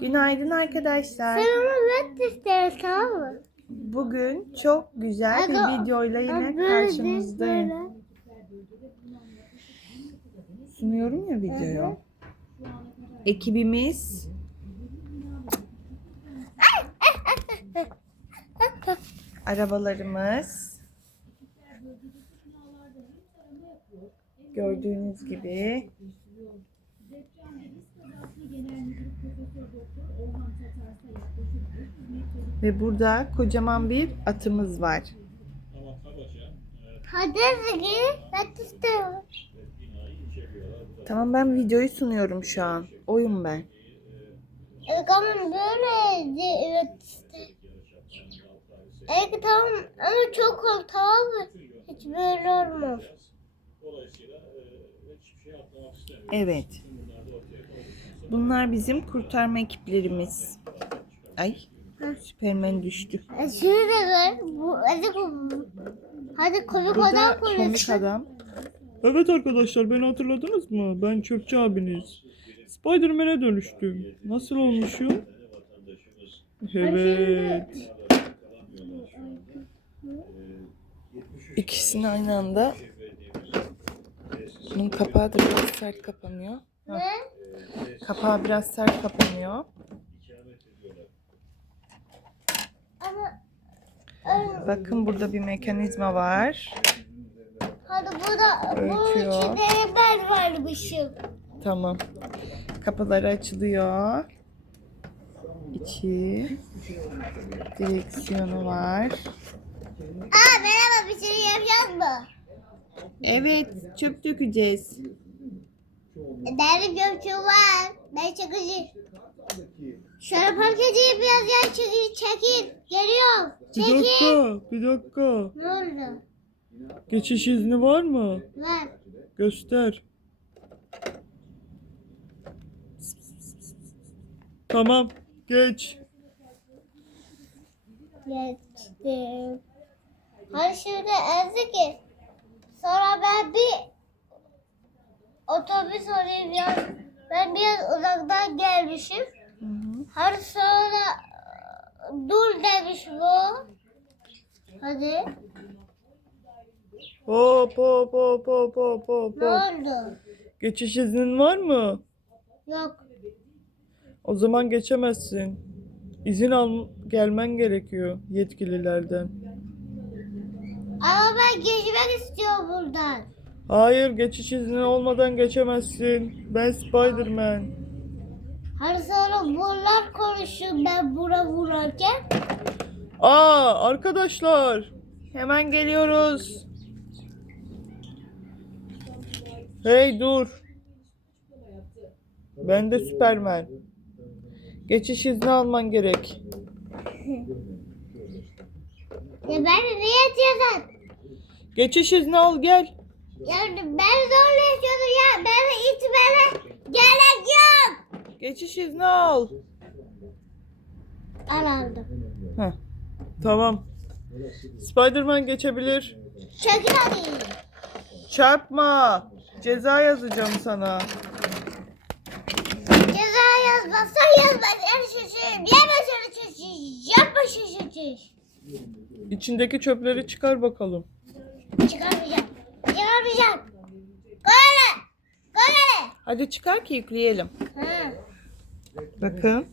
Günaydın arkadaşlar. Sen onu ben de isteriz tamam mı? Bugün çok güzel bir videoyla yine karşınızdayım. Sunuyorum ya videoyu. Ekibimiz arabalarımız gördüğünüz gibi ve burada kocaman bir atımız var. Hadi Zeki ben istiyorum. Tamam ben videoyu sunuyorum şu an. Oyun ben. Evet ama böyleydi evet işte. Evet tamam ama çok ol tamam mı? Hiç böyle olmaz. Evet. Bunlar bizim kurtarma ekiplerimiz. Ay. Süpermen düştü. E, Şunu da gör. Bu, hadi, hadi komik Bu da adam komik konuşsun. adam. Evet arkadaşlar beni hatırladınız mı? Ben çöpçü abiniz. Spiderman'e dönüştüm. Nasıl olmuşum? Evet. İkisini aynı anda. Bunun kapağı da biraz sert kapanıyor. Ne? Kapağı biraz sert kapanıyor. Bakın burada bir mekanizma var. hadi bu da bunun Öğütüyor. içinde ben varmışım. Tamam. Kapıları açılıyor. İçi. Direksiyonu var. Aa merhaba bir şey yapacağız mı? Evet, çöp dökeceğiz. Benim gömçüm var. Ben çakıcı. Şöyle park edeyim biraz yer çekil çekil. Geliyorum. Bir Çekil. dakika, bir dakika. Ne oldu? Geçiş izni var mı? Ver. Göster. Tamam, geç. Geçtim. Hani şimdi ezdi ki. Sonra ben bir otobüs olayım ya. Ben biraz uzaktan gelmişim. Hı hı. Hani sonra dur demiş bu. Hadi. Hop hop hop hop hop hop Ne oldu? Geçiş iznin var mı? Yok. O zaman geçemezsin. İzin al gelmen gerekiyor yetkililerden. Ama ben geçmek istiyorum buradan. Hayır, geçiş izni olmadan geçemezsin. Ben Spiderman. Hani sonra bunlar konuşuyor ben buna vurarken. Aa, arkadaşlar. Hemen geliyoruz. Hey dur. Ben de Süpermen. Geçiş izni alman gerek. Ya ben de niye yatıyorsun? Geçiş izni al gel. Yani ben zorla yaşıyordum ya. Beni itmene gerek yok. Geçiş izni al. Al aldım. Heh. Tamam. Spiderman geçebilir. Çekil hadi. Çarpma. Ceza yazacağım sana. Ceza yazmazsan yazma. Yani şaşırırım. Yeme şunu şaşır. Yapma şu şaşır. İçindeki çöpleri çıkar bakalım. Çıkarmayacağım. Hele. Koy hele. Hadi çıkar ki yükleyelim. Ha. Bakın.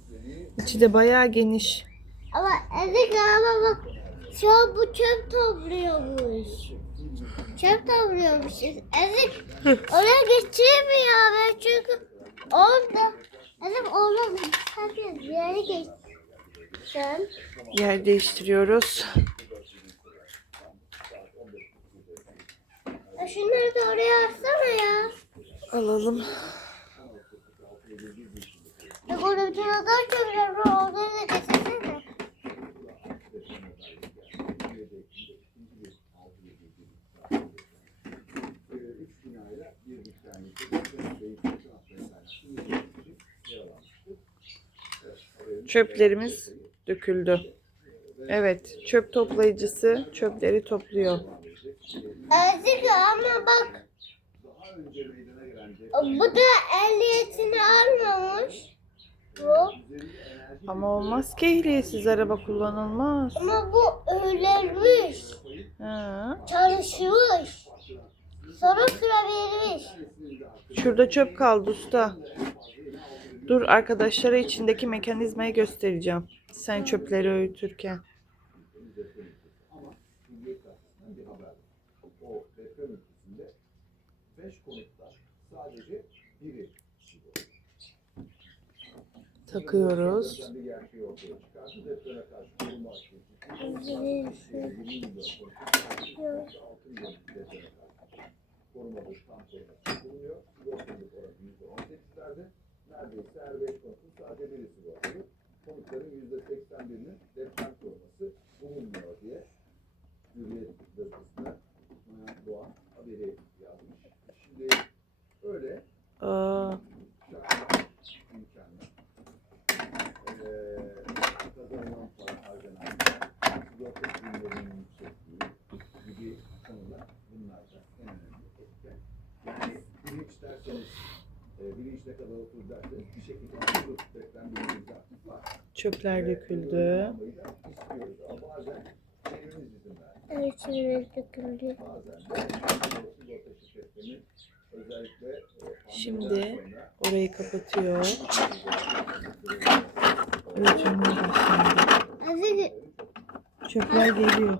İçi de bayağı geniş. Ama ezik ama bak. Şu an bu çöp topluyormuş. Çöp topluyormuş. Ezik oraya geçirmiyor ben çünkü orada. Ezik orada bir yere geç. Sen. Yer değiştiriyoruz. Şunları da oraya atsana ya. Alalım. Bak orada bir tane daha var. Onları da getirsene. Çöplerimiz döküldü. Evet, çöp toplayıcısı çöpleri topluyor. Ezik ama bak. Bu da ehliyetini almamış. Bu. Ama olmaz ki ehliyetsiz araba kullanılmaz. Ama bu öğlenmiş. Ha. Çalışmış. Sonra sıra verilmiş. Şurada çöp kaldı usta. Dur arkadaşlara içindeki mekanizmayı göstereceğim. Sen çöpleri öğütürken. o deprem ülkesinde 5 konuttan sadece biri Takıyoruz. kendi gerçeği ortaya çıkardı. Depreme karşı korunma aktivitesi 20 milyon konut, 6 milyon depreme karşı korumalı tam koruması bulunuyor. Sigortalık oranı %18'lerde. Neredeyse her 5 konutun sadece biri sigortalı. Konutların %81'inin deprem koruması bulunmuyor diye Hürriyet gazetesine şimdi döküldü. E, pandemiden Şimdi orayı kapatıyor. Öğütülmeye başlandı. Çöpler geliyor.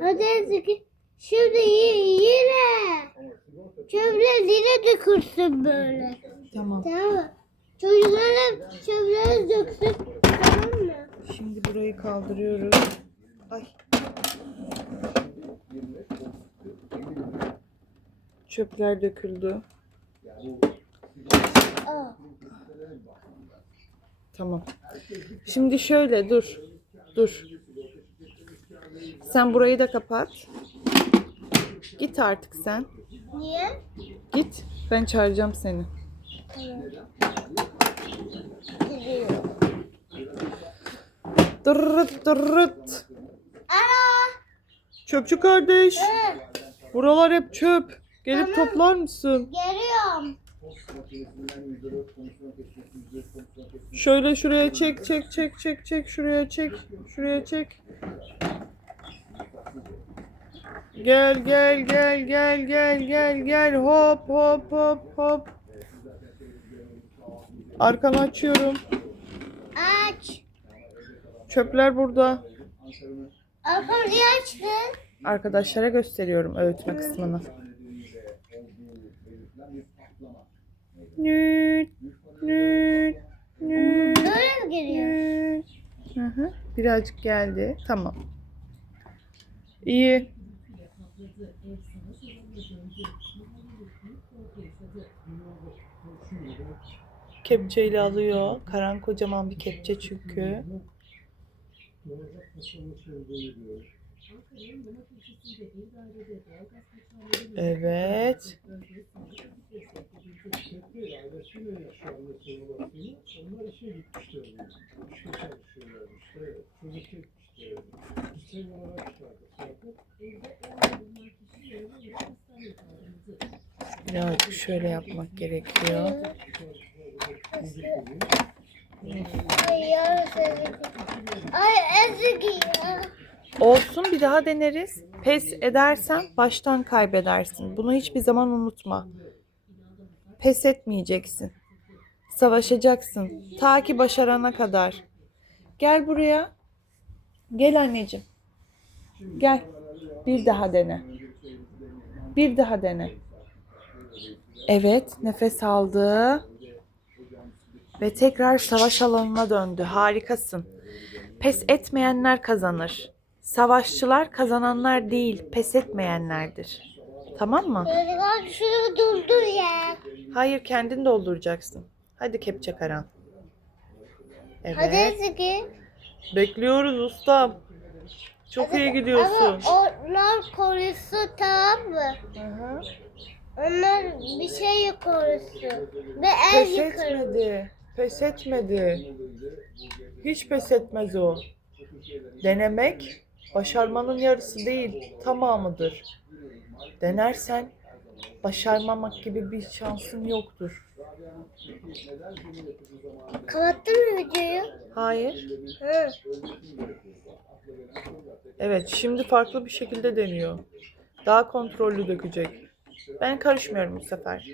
hadi azıcık. Şimdi yine. Çöpler yine dökülsün böyle. Tamam. Tamam? Çocuklara çöpleri döksün. Tamam mı? Şimdi burayı kaldırıyoruz. Ay. Çöpler döküldü. Aa. Tamam. Şimdi şöyle dur. Dur. Sen burayı da kapat. Git artık sen. Niye? Git. Ben çağıracağım seni. Gidiyor. Dırırt dırırt. Ana. Çöpçü kardeş. Hı, Buralar hep çöp. Gelip toplar mısın? Geliyorum. Şöyle şuraya çek çek çek çek çek şuraya çek şuraya çek. Gel gel gel gel gel gel gel hop hop hop hop. Arkanı açıyorum. Aç. Çöpler burada. Arkamı niye açtın? Arkadaşlara gösteriyorum öğütme kısmını. Nüt, nüt, nüt, Böyle mi geliyor? Hı hı. Birazcık geldi. Tamam. İyi. Kepçeyle alıyor. Karan kocaman bir kepçe çünkü. Evet. Onlar Birazcık şöyle yapmak gerekiyor. Ay ya sevdim. Ay ezik ya. Olsun bir daha deneriz. Pes edersen baştan kaybedersin. Bunu hiçbir zaman unutma. Pes etmeyeceksin. Savaşacaksın. Ta ki başarana kadar. Gel buraya. Gel anneciğim. Gel. Bir daha dene. Bir daha dene. Evet, nefes aldı. Ve tekrar savaş alanına döndü. Harikasın. Pes etmeyenler kazanır. Savaşçılar kazananlar değil, pes etmeyenlerdir. Tamam mı? Çocuklar şunu durdur ya. Hayır, kendin dolduracaksın. Hadi kepçe karan. Hadi Evet. Bekliyoruz ustam. Çok iyi gidiyorsun. Ama onlar korusu tamam mı? Onlar bir şey korusu. Ve el Pes yıkarım. etmedi. Pes etmedi. Hiç pes etmez o. Denemek başarmanın yarısı değil, tamamıdır. Denersen başarmamak gibi bir şansın yoktur. Kapattın mı videoyu? Hayır. Hı. Evet, şimdi farklı bir şekilde deniyor. Daha kontrollü dökecek. Ben karışmıyorum bu sefer.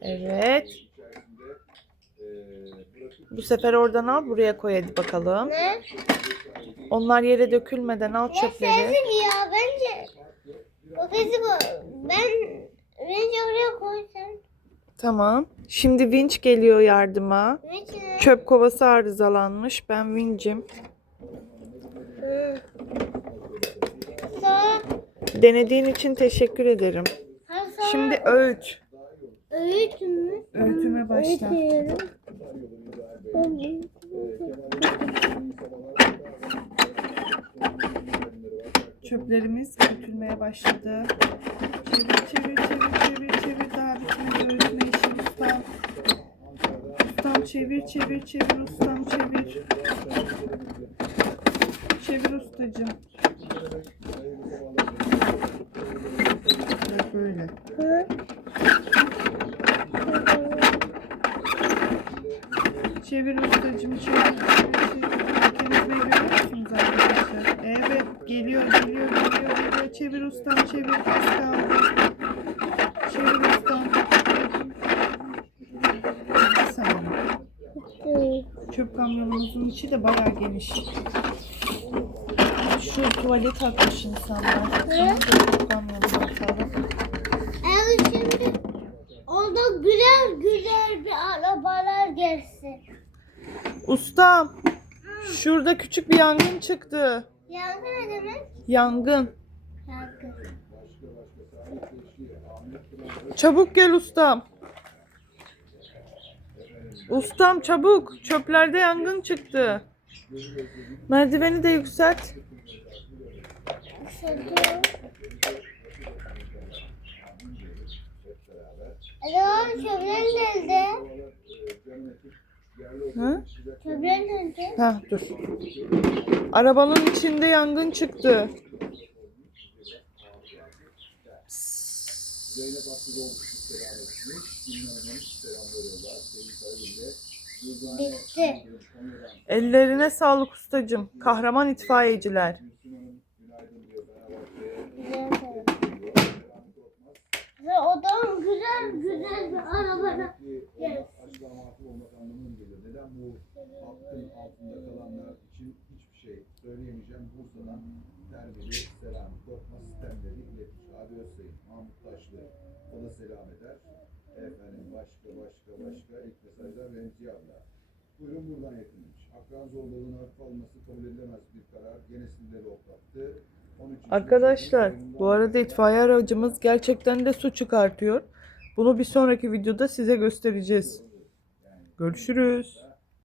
Evet. Bu sefer oradan al, buraya koy hadi bakalım. Ne? Onlar yere dökülmeden al Ya çöpleri. Sezgin ya bence o kızı ko- ben bence oraya koy sen. Tamam. Şimdi vinç geliyor yardıma. Ne için? Çöp kovası arızalanmış. Ben vincim. Hı. Sonra, Denediğin için teşekkür ederim. ha sonra Şimdi öğüt. öğüt mü? Öğütüme başla. Öğütüyorum. Çöplerimiz dökülmeye başladı. Çevir çevir çevir çevir çevir daha bitmedi öğütme işi ustam. Ustam çevir çevir çevir ustam çevir. Çevir ustacığım. Bak böyle. Temizleyi görüyor musunuz arkadaşlar? Evet geliyor geliyor geliyor geliyor. Çevir ustam çevir ustam. Çevir ustam. Bir. Çöp kamyonumuzun içi de bayağı geniş. Şu tuvalet atmış insanlar. Da çöp kamyonuna atalım. Evet şimdi orada güzel güzel bir arabalar gelsin. Ustam, şurada küçük bir yangın çıktı. Yangın ne demek? Yangın. Yangın. Çabuk gel ustam. Ustam çabuk. Çöplerde yangın çıktı. Merdiveni de yükselt. Alo çöpler nerede? Nerede? Ha dur. Arabanın içinde yangın çıktı. Bitti. Ellerine sağlık ustacım. Kahraman itfaiyeciler. Ve odan güzel güzel bir arabada gelsin. Neden bu hattın altında kalanlar için hiçbir şey söyleyemeyeceğim. Bursa'dan terbiyeli selamı korkma sistemleri iletmiş. Abi Özsayın, Mahmut Taşlı, o da selam eder. Efendim başka başka başka ilk mesajlar Remzi abla. Buyurun buradan yakınmış. Akran zorbalığının hafife alınması kabul edilemez bir karar. Gene sinirleri oklattı. Arkadaşlar bu arada itfaiye aracımız gerçekten de su çıkartıyor. Bunu bir sonraki videoda size göstereceğiz. Görüşürüz.